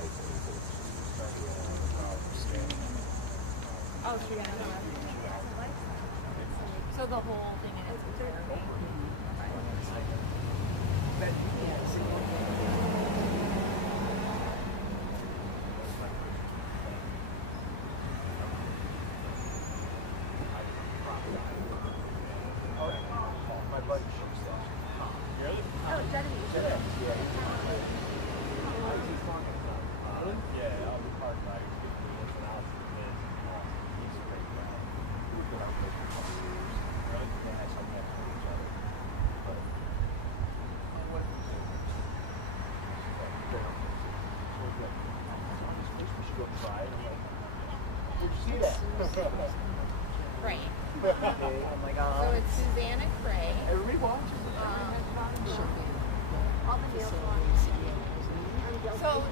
Oh, she got it. So the whole thing is Right. Oh my God. So it's Susanna Cray. Everybody watches. So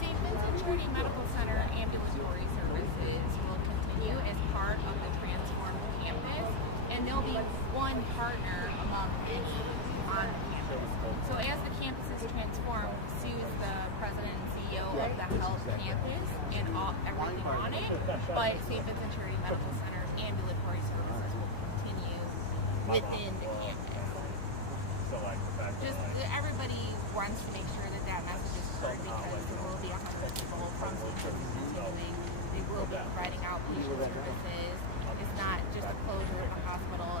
St. Vincent Charity Medical Center ambulatory services will continue as part of the transformed campus, and there'll be one partner among many on campus. So as the campus is transformed, Sue's the president and CEO of the health campus and everything on it, but St. Vincent Charity Medical Center's ambulatory services will continue within the campus. Just everybody wants to make sure that that message is heard because there will be 100 people from St. Vincent doing. They will be providing outpatient services. It's not just a closure of a hospital.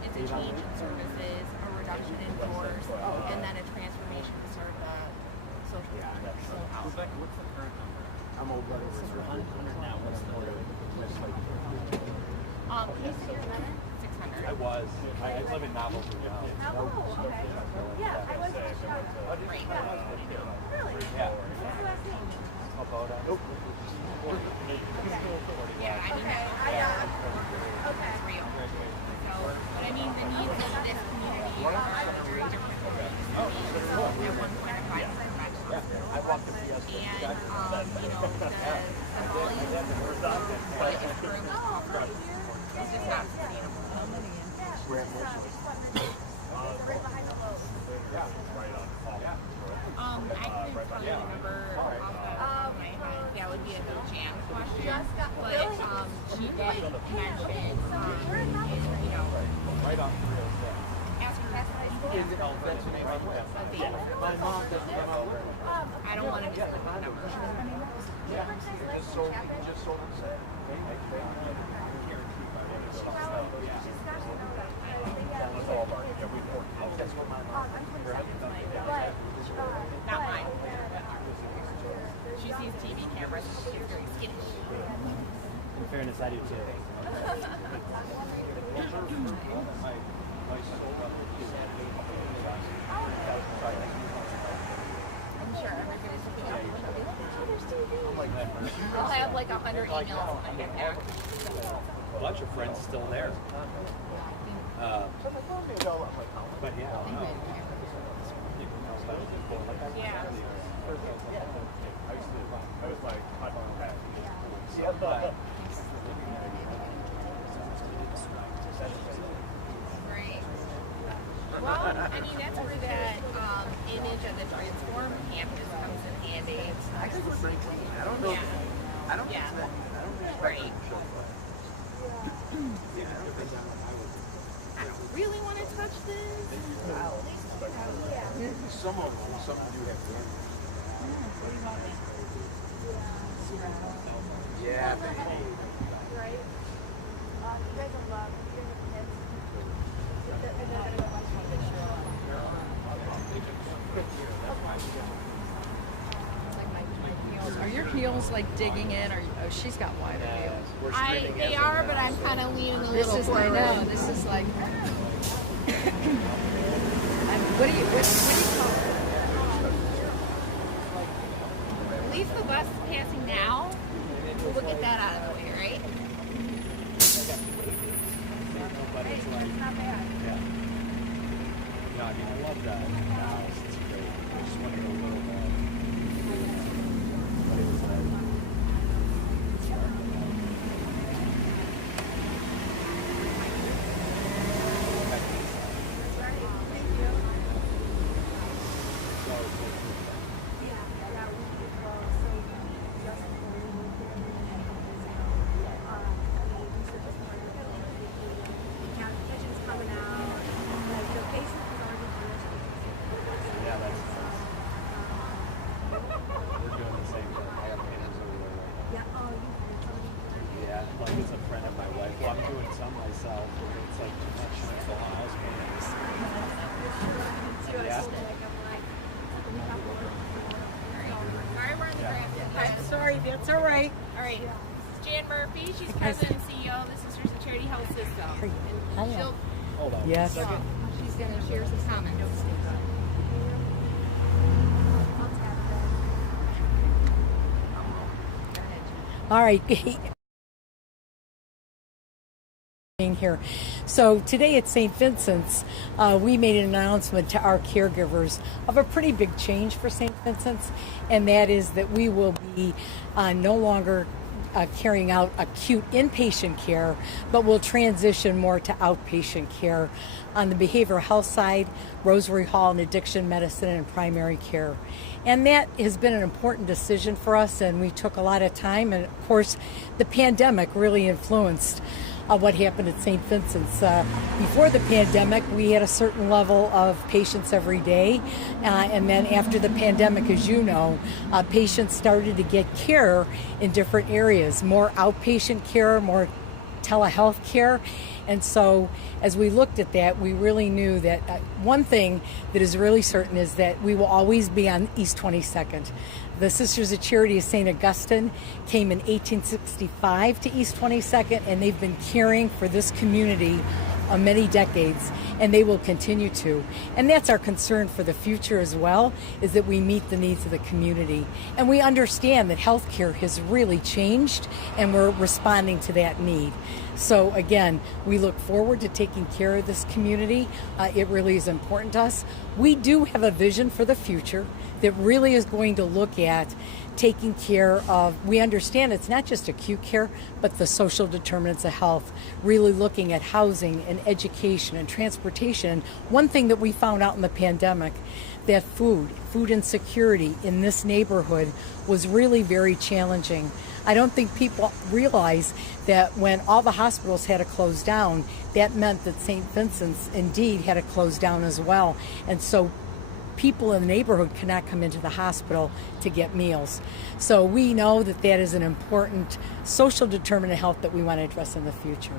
It's a change in services, a reduction in force, and then a transformation to serve the social house. What's the current number? I'm old brother. So we're 100 now. What's the Can you see your minute? 600. I was. I live in Novel. Oh, okay. Yeah, I was right. Really? Yeah. What's the last name? Yeah, I mean, okay. It's real. So, but I mean, the needs of this community are very different. So, at one point, I find I walked the PS. and, you know, the volume what is growing is just not sustainable. I couldn't tell you the number off the top of my head. That would be a good jam question. But she did mention, you know, Right off the rails, ask her that's My mom doesn't come out very much. I don't want to just look at the number. Yeah, just sold and said. That's what my mom. Not mine. She sees TV cameras. She's very skittish. In fairness, I do too. I'm sure everybody's looking at each other. I'll have like 100 emails when I get back. A bunch of friends still there. But yeah, I don't know. Yeah. I was like, I don't have. Right. Well, I mean, that's where that image of the transformed campus comes in handy. I don't know. Yeah. I don't. Yeah. I don't expect Right. them to show up. I don't really want to touch this. Some of them do have to. Yeah, baby. Right? You guys are love. You're the kids. And they're going to go watch the show. Are your heels like digging in? Or oh, she's got wider heels. They are, but I'm kind of leaning a This little is forward. I know. This is like. What do you call it? At least the bus is passing now. We'll get that out of the way, right? But it's like, yeah. No, I mean, I love that house. It's great. I just wanted a little more. But it was like, That's all right. All right. This is Jan Murphy. She's president and CEO of the Sisters of Charity Health System. And she'll, Hold on Yes. one second. she's going to share some comments. All right. Being here. So today at St. Vincent's, we made an announcement to our caregivers of a pretty big change for St. Vincent's, and that is that we will be no longer carrying out acute inpatient care, but will transition more to outpatient care on the behavioral health side, Rosary Hall and addiction medicine and primary care. And that has been an important decision for us, and we took a lot of time, and of course the pandemic really influenced what happened at St. Vincent's. Before the pandemic, we had a certain level of patients every day, and then after the pandemic, as you know, patients started to get care in different areas, more outpatient care, more telehealth care. And so as we looked at that, we really knew that one thing that is really certain is that we will always be on East 22nd. The Sisters of Charity of St. Augustine came in 1865 to East 22nd, and they've been caring for this community many decades, and they will continue to. And that's our concern for the future as well, is that we meet the needs of the community. And we understand that healthcare has really changed, and we're responding to that need. So again, we look forward to taking care of this community. It really is important to us. We do have a vision for the future that really is going to look at taking care of, we understand it's not just acute care, but the social determinants of health, really looking at housing and education and transportation. One thing that we found out in the pandemic, that food insecurity in this neighborhood was really very challenging. I don't think people realize that when all the hospitals had to close down, that meant that St. Vincent's indeed had to close down as well. And so people in the neighborhood cannot come into the hospital to get meals. So we know that that is an important social determinant of health that we want to address in the future.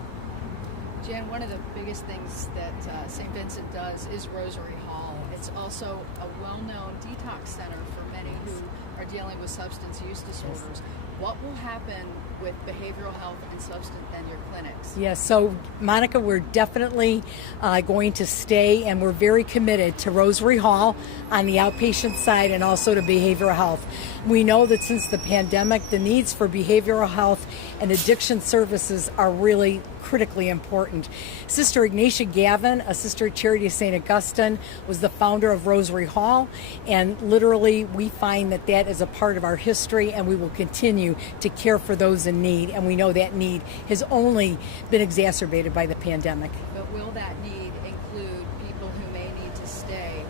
Jan, one of the biggest things that St. Vincent does is Rosary Hall. It's also a well-known detox center for many who are dealing with substance use disorders. What will happen with behavioral health and substance and your clinics? Yes, so Monica, we're definitely going to stay, and we're very committed to Rosary Hall on the outpatient side and also to behavioral health. We know that since the pandemic, the needs for behavioral health and addiction services are really critically important. Sister Ignatia Gavin, a Sister of Charity of St. Augustine, was the founder of Rosary Hall, and literally we find that that is a part of our history, and we will continue to care for those in need, and we know that need has only been exacerbated by the pandemic. But will that need include people who may need to stay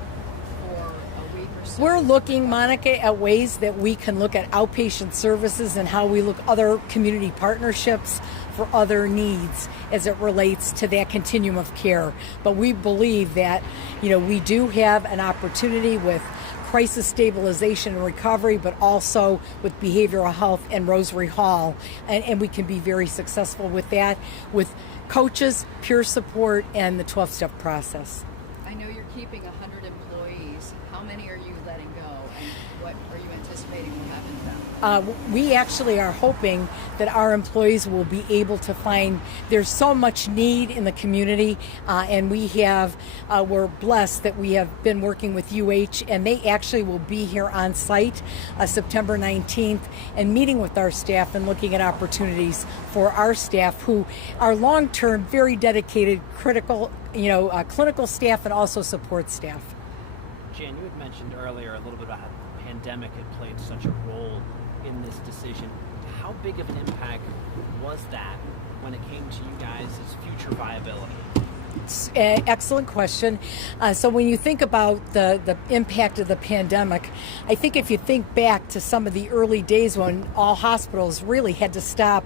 for a week or so? We're looking, Monica, at ways that we can look at outpatient services and how we look other community partnerships for other needs as it relates to that continuum of care. But we believe that, we do have an opportunity with crisis stabilization and recovery, but also with behavioral health and Rosary Hall. And we can be very successful with that, with coaches, peer support, and the 12-step process. I know you're keeping 100 employees. How many are you letting go, and what are you anticipating will happen to them? We actually are hoping that our employees will be able to find, there's so much need in the community, and we're blessed that we have been working with UH, and they actually will be here on site September 19th and meeting with our staff and looking at opportunities for our staff who are long-term, very dedicated, critical, clinical staff and also support staff. Jan, you had mentioned earlier a little bit about how the pandemic had played such a role in this decision. How big of an impact was that when it came to you guys' future viability? Excellent question. So when you think about the impact of the pandemic, I think if you think back to some of the early days when all hospitals really had to stop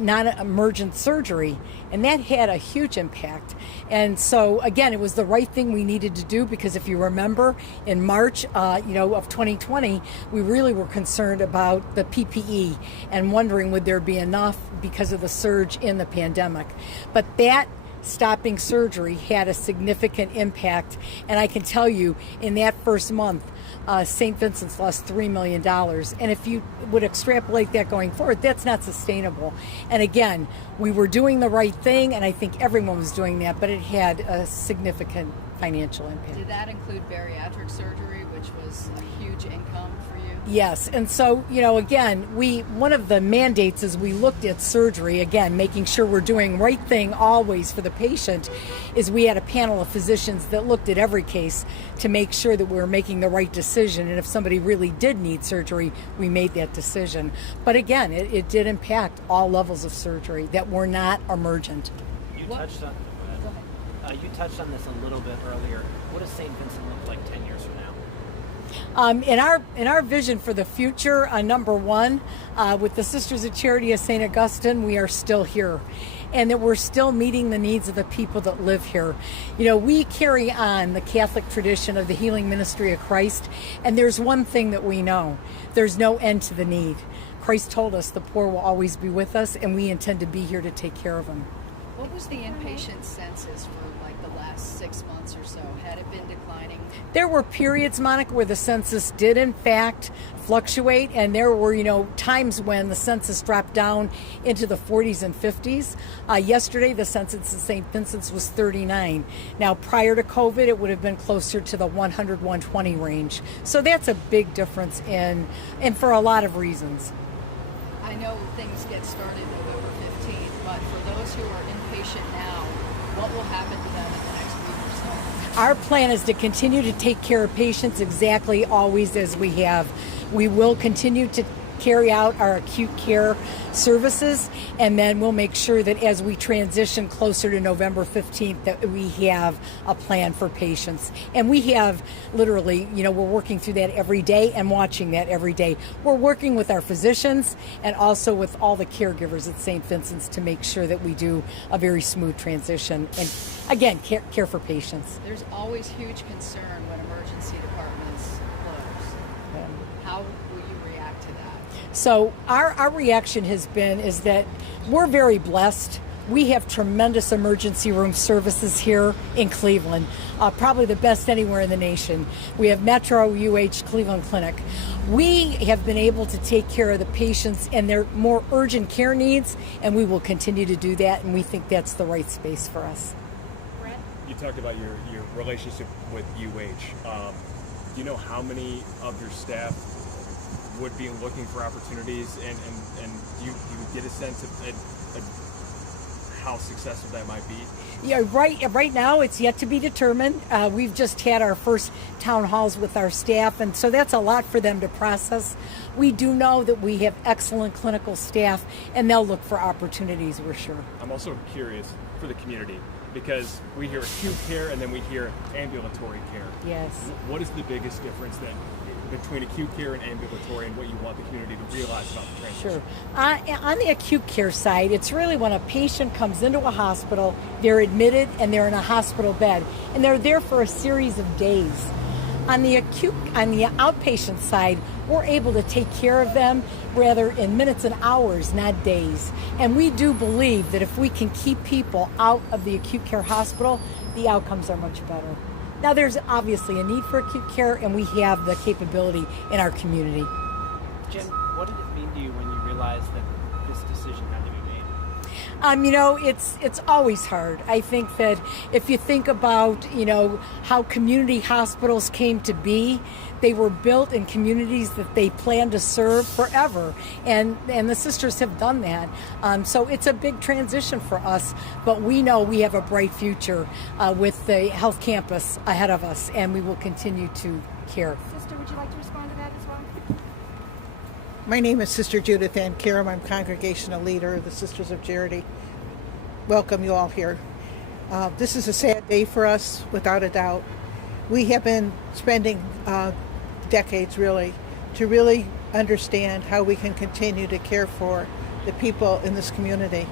non-emergent surgery, and that had a huge impact. And so again, it was the right thing we needed to do, because if you remember in March of 2020, we really were concerned about the PPE and wondering would there be enough because of the surge in the pandemic. But that stopping surgery had a significant impact. And I can tell you, in that first month, St. Vincent's lost $3 million. And if you would extrapolate that going forward, that's not sustainable. And again, we were doing the right thing, and I think everyone was doing that, but it had a significant financial impact. Did that include bariatric surgery, which was a huge income for you? Yes, and so, again, one of the mandates is we looked at surgery, again, making sure we're doing right thing always for the patient, is we had a panel of physicians that looked at every case to make sure that we were making the right decision, and if somebody really did need surgery, we made that decision. But again, it did impact all levels of surgery that were not emergent. You touched on this a little bit earlier. What does St. Vincent look like 10 years from now? In our vision for the future, number one, with the Sisters of Charity of St. Augustine, we are still here, and that we're still meeting the needs of the people that live here. We carry on the Catholic tradition of the healing ministry of Christ, and there's one thing that we know: there's no end to the need. Christ told us the poor will always be with us, and we intend to be here to take care of them. What was the inpatient census for like the last 6 months or so? Had it been declining? There were periods, Monica, where the census did in fact fluctuate, and there were, times when the census dropped down into the 40s and 50s. Yesterday, the census in St. Vincent's was 39. Now, prior to COVID, it would have been closer to the 100, 120 range. So that's a big difference and for a lot of reasons. I know things get started November 15th, but for those who are inpatient now, what will happen to them in the next week or so? Our plan is to continue to take care of patients exactly always as we have. We will continue to carry out our acute care services, and then we'll make sure that as we transition closer to November 15th that we have a plan for patients. And we have literally, we're working through that every day and watching that every day. We're working with our physicians and also with all the caregivers at St. Vincent's to make sure that we do a very smooth transition and, again, care for patients. There's always huge concern when emergency departments close. How will you react to that? So our reaction is that we're very blessed. We have tremendous emergency room services here in Cleveland, probably the best anywhere in the nation. We have Metro UH Cleveland Clinic. We have been able to take care of the patients and their more urgent care needs, and we will continue to do that, and we think that's the right space for us. Brett? You talked about your relationship with UH. Do you know how many of your staff would be looking for opportunities, and you get a sense of how successful that might be? Yeah, right now it's yet to be determined. We've just had our first town halls with our staff, and so that's a lot for them to process. We do know that we have excellent clinical staff, and they'll look for opportunities, we're sure. I'm also curious for the community, because we hear acute care and then we hear ambulatory care. Yes. What is the biggest difference then between acute care and ambulatory, and what you want the community to realize about the transition? Sure. On the acute care side, it's really when a patient comes into a hospital, they're admitted and they're in a hospital bed, and they're there for a series of days. On the outpatient side, we're able to take care of them rather in minutes and hours, not days. And we do believe that if we can keep people out of the acute care hospital, the outcomes are much better. Now, there's obviously a need for acute care, and we have the capability in our community. Jen, what did it mean to you when you realized that this decision had to be made? It's always hard. I think that if you think about, how community hospitals came to be, they were built in communities that they plan to serve forever, and the sisters have done that. So it's a big transition for us, but we know we have a bright future with the health campus ahead of us, and we will continue to care. Sister, would you like to respond to that as well? My name is Sister Judith Ann Karam. I'm congregational leader of the Sisters of Charity. Welcome you all here. This is a sad day for us, without a doubt. We have been spending decades really to really understand how we can continue to care for the people in this community.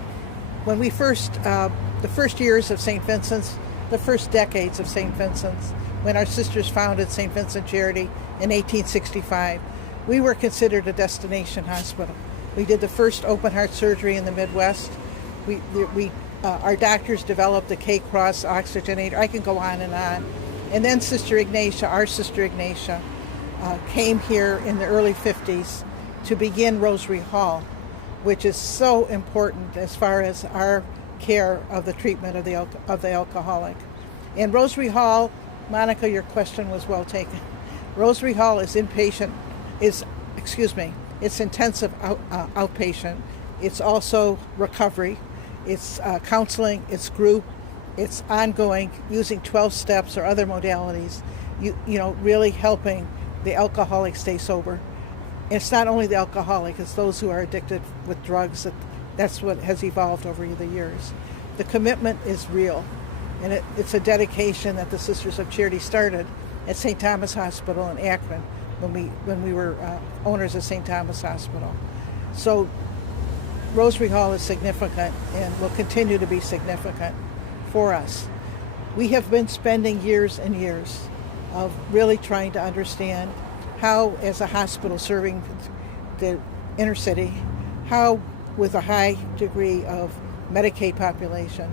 When we the first years of St. Vincent's, the first decades of St. Vincent's, when our sisters founded St. Vincent Charity in 1865, we were considered a destination hospital. We did the first open heart surgery in the Midwest. We our doctors developed the K-Cross oxygenator. I can go on. And then Sister Ignatia, our Sister Ignatia, came here in the early 50s to begin Rosary Hall, which is so important as far as our care of the treatment of the alcoholic. And Rosary Hall, Monica, your question was well taken. Rosary Hall is it's intensive outpatient. It's also recovery. It's counseling, it's group, it's ongoing, using 12 steps or other modalities, really helping the alcoholic stay sober. It's not only the alcoholic, it's those who are addicted with drugs. That's what has evolved over the years. The commitment is real, and it's a dedication that the Sisters of Charity started at St. Thomas Hospital in Akron when we were owners of St. Thomas Hospital. So Rosary Hall is significant and will continue to be significant for us. We have been spending years and years of really trying to understand how, as a hospital serving the inner city, how with a high degree of Medicaid population,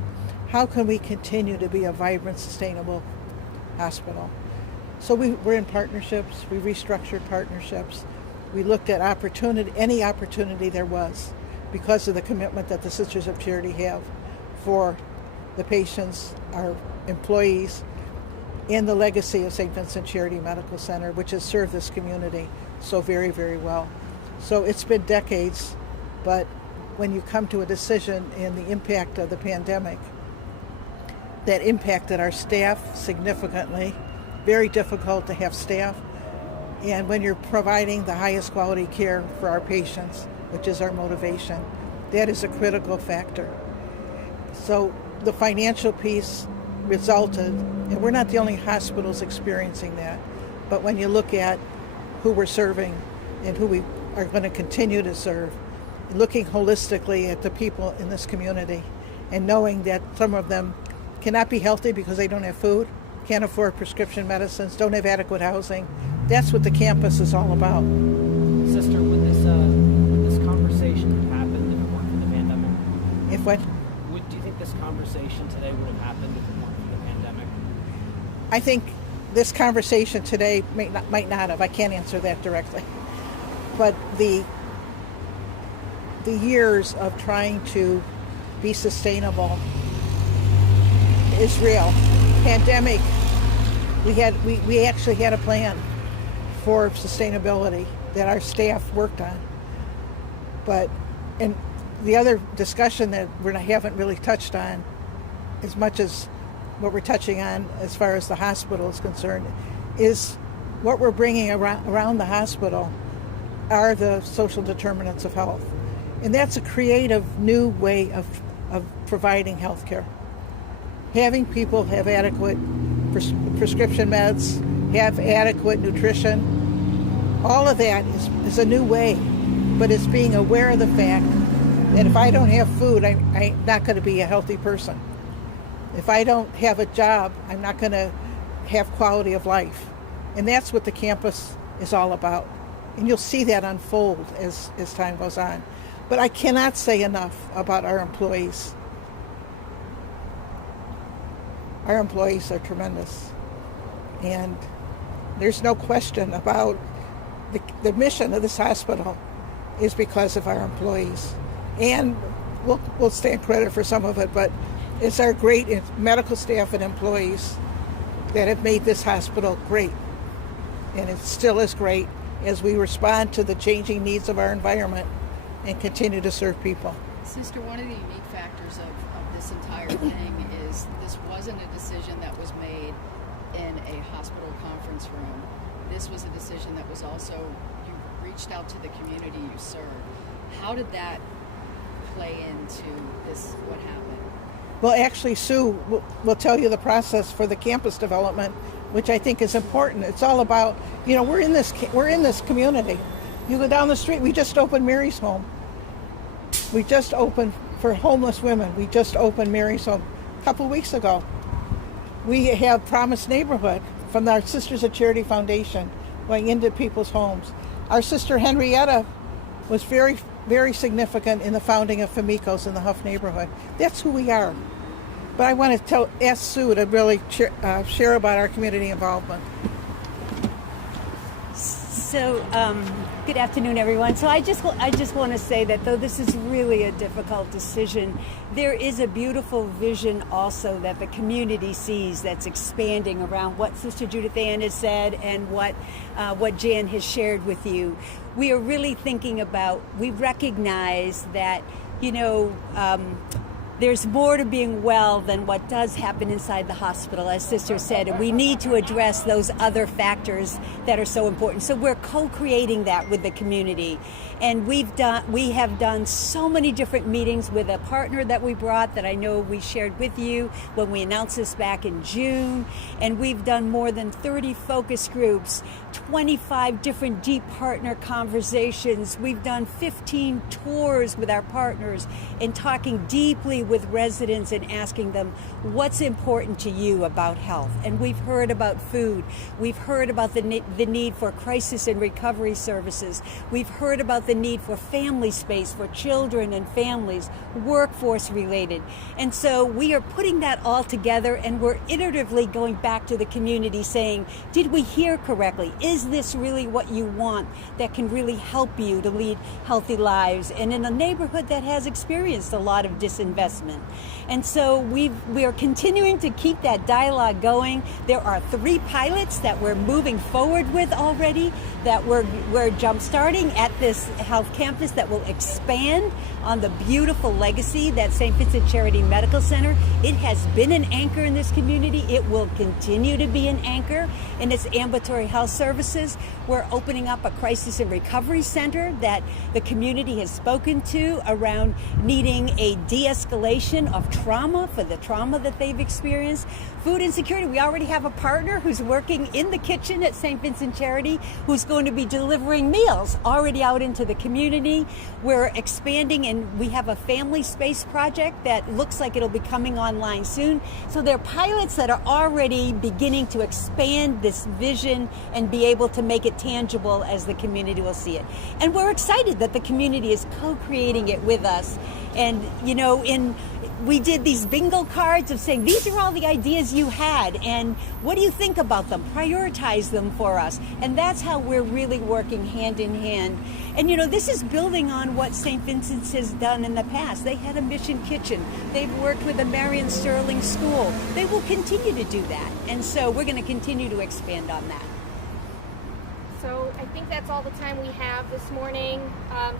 how can we continue to be a vibrant, sustainable hospital? So we're in partnerships, we restructured partnerships, we looked at any opportunity there was, because of the commitment that the Sisters of Charity have for the patients, our employees, and the legacy of St. Vincent Charity Medical Center, which has served this community so very, very well. So it's been decades, but when you come to a decision in the impact of the pandemic, that impacted our staff significantly, very difficult to have staff, and when you're providing the highest quality care for our patients, which is our motivation, that is a critical factor. So the financial piece resulted, and we're not the only hospitals experiencing that, but when you look at who we're serving and who we are going to continue to serve, looking holistically at the people in this community and knowing that some of them cannot be healthy because they don't have food, can't afford prescription medicines, don't have adequate housing. That's what the campus is all about. Sister, would this conversation have happened if it weren't for the pandemic? If what? Do you think this conversation today would have happened if it weren't for the pandemic? I think this conversation today might not have. I can't answer that directly. But the years of trying to be sustainable is real. Pandemic, we actually had a plan for sustainability that our staff worked on. And the other discussion that we haven't really touched on as much as what we're touching on as far as the hospital is concerned is what we're bringing around the hospital are the social determinants of health. And that's a creative new way of providing health care. Having people have adequate prescription meds, have adequate nutrition, all of that is a new way, but it's being aware of the fact that if I don't have food, I'm not going to be a healthy person. If I don't have a job, I'm not going to have quality of life. And that's what the campus is all about. And you'll see that unfold as time goes on. But I cannot say enough about our employees. Our employees are tremendous. And there's no question about the mission of this hospital is because of our employees. And we'll stand credit for some of it, but it's our great medical staff and employees that have made this hospital great. And it still is great as we respond to the changing needs of our environment and continue to serve people. Sister, one of the unique factors of this entire thing is this wasn't a decision that was made in a hospital conference room. This was a decision that was also, you reached out to the community you serve. How did that play into this, what happened? Well, actually, Sue will tell you the process for the campus development, which I think is important. It's all about, we're in this community. You go down the street, we just opened Mary's Home. We just opened for homeless women. We just opened Mary's Home a couple weeks ago. We have Promise Neighborhood from our Sisters of Charity Foundation going into people's homes. Our sister Henrietta was very, very significant in the founding of Famicos in the Huff neighborhood. That's who we are. But I want to ask Sue to really share about our community involvement. So, good afternoon, everyone. So I just want to say that though this is really a difficult decision, there is a beautiful vision also that the community sees that's expanding around what Sister Judith Ann has said and what Jan has shared with you. We are really thinking about, we recognize that, there's more to being well than what does happen inside the hospital, as Sister said, and we need to address those other factors that are so important. So we're co-creating that with the community. And we have done so many different meetings with a partner that we brought that I know we shared with you when we announced this back in June. And we've done more than 30 focus groups, 25 different deep partner conversations. We've done 15 tours with our partners and talking deeply with residents and asking them what's important to you about health. And we've heard about food. We've heard about the need for crisis and recovery services. We've heard about the need for family space for children and families, workforce related. And so we are putting that all together, and we're iteratively going back to the community saying, did we hear correctly? Is this really what you want that can really help you to lead healthy lives? And in a neighborhood that has experienced a lot of disinvestment. And so we are continuing to keep that dialogue going. There are 3 pilots that we're moving forward with already, that we're jump starting at this health campus that will expand on the beautiful legacy that St. Vincent Charity Medical Center. It has been an anchor in this community. It will continue to be an anchor in its ambulatory health services. We're opening up a crisis and recovery center that the community has spoken to around needing a de-escalation of trauma for the trauma that they've experienced. Food insecurity, we already have a partner who's working in the kitchen at St. Vincent Charity who's going to be delivering meals already out into the community. We're expanding, and we have a family space project that looks like it'll be coming online soon. So there are pilots that are already beginning to expand this vision and be able to make it tangible as the community will see it. And we're excited that the community is co-creating it with us. And, we did these bingo cards of saying, these are all the ideas you had, and what do you think about them? Prioritize them for us. And that's how we're really working hand in hand. And this is building on what St. Vincent's has done in the past. They had a mission kitchen. They've worked with the Marion Sterling School. They will continue to do that. And so we're going to continue to expand on that. So I think that's all the time we have this morning.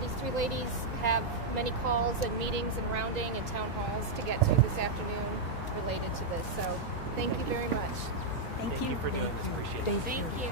These 3 ladies have many calls and meetings and rounding and town halls to get to this afternoon related to this. So thank you very much. Thank you for doing this. Appreciate it. Thank you.